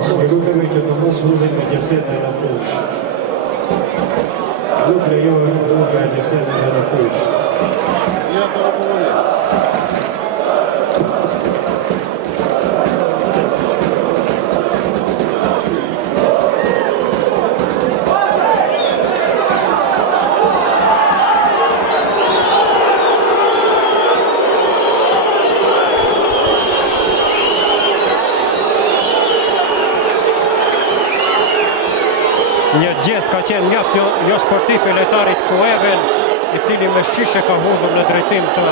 Spirutemi që të mos uzin me gjeset në fush. Nuk lejohet uga e gjeset në fush. Një gjest ka qenë mjaft jo sportiv i lojtarit Kueven, i cili me shishe ka hudhur në drejtim të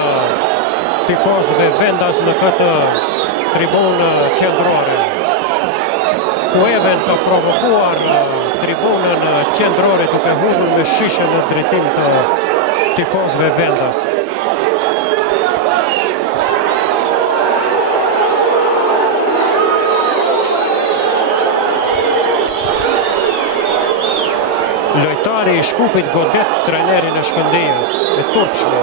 tifozëve vendas në këtë tribunë qendrore. Kueven ka provokuar tribunën qendrore duke hudhur me shishe në drejtim të tifozëve vendas. Lojtari i Shkupit godet trenerin e Shkëndijës, e turpshme.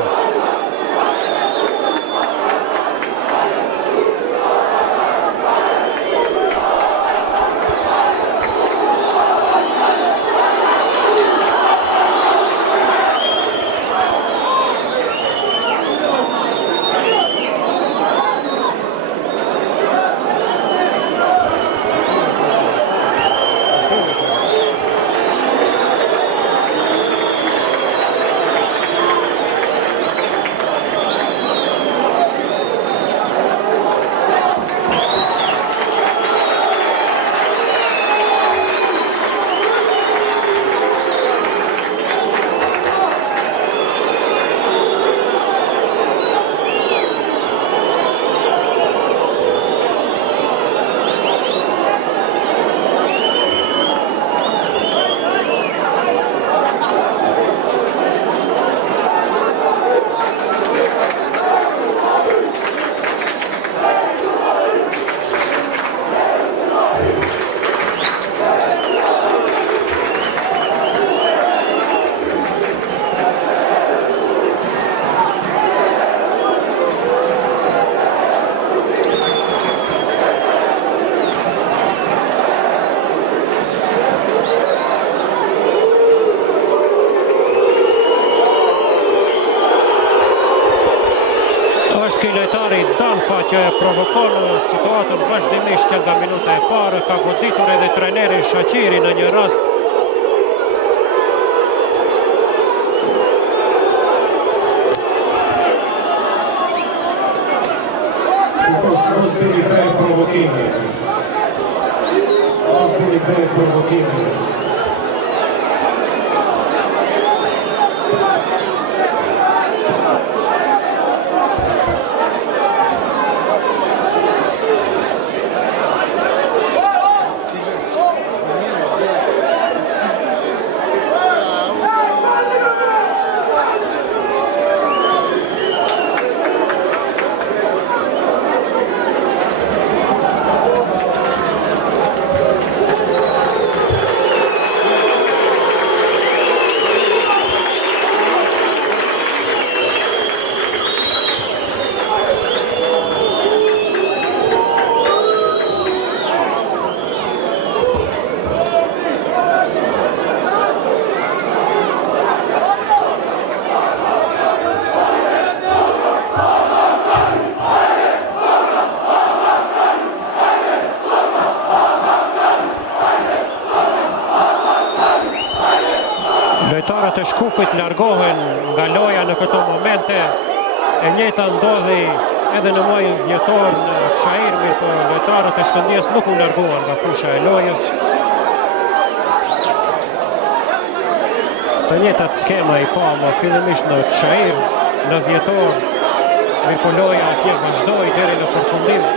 Lojtari Danfa që provokon situatën vazhdimisht që nga minuta e parë, ka goditur edhe treneri Shaqiri në një rast. Lojtarët e Shkupit largohen nga loja në këto momente. E njëjta ndodhi edhe në muajin dhjetor në Fshairë, por lojtarët e Shkëndijës nuk u larguan nga fusha e lojës. Të njëjtat skema i pa më fillimisht në Fshairë, në dhjetor, mirë po loja atje vazhdoi deri në përfundim.